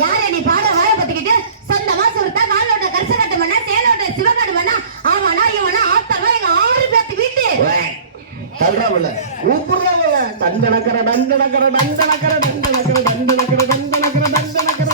யார் நீ பாட வாய பத்திக்கிட்டு? சொந்தமா சுருத்தா காலோட்ட கரிச கட்டு பண்ண சேலோட்ட சிவகாடு இவனா ஆத்தரவா எங்க ஆறு பேத்து வீட்டு. தள்ளுறவள ஊப்புறவள தண்டனக்கர தண்டனக்கர தண்டனக்கர தண்டனக்கர தண்டனக்கர தண்டனக்கர தண்டனக்கர.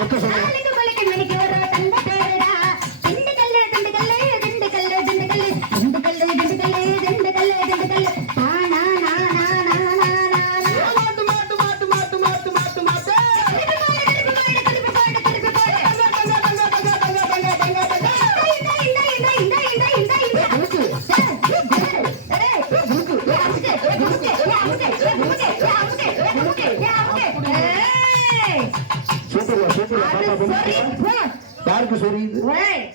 எப்ப சொல்லுங்க Right.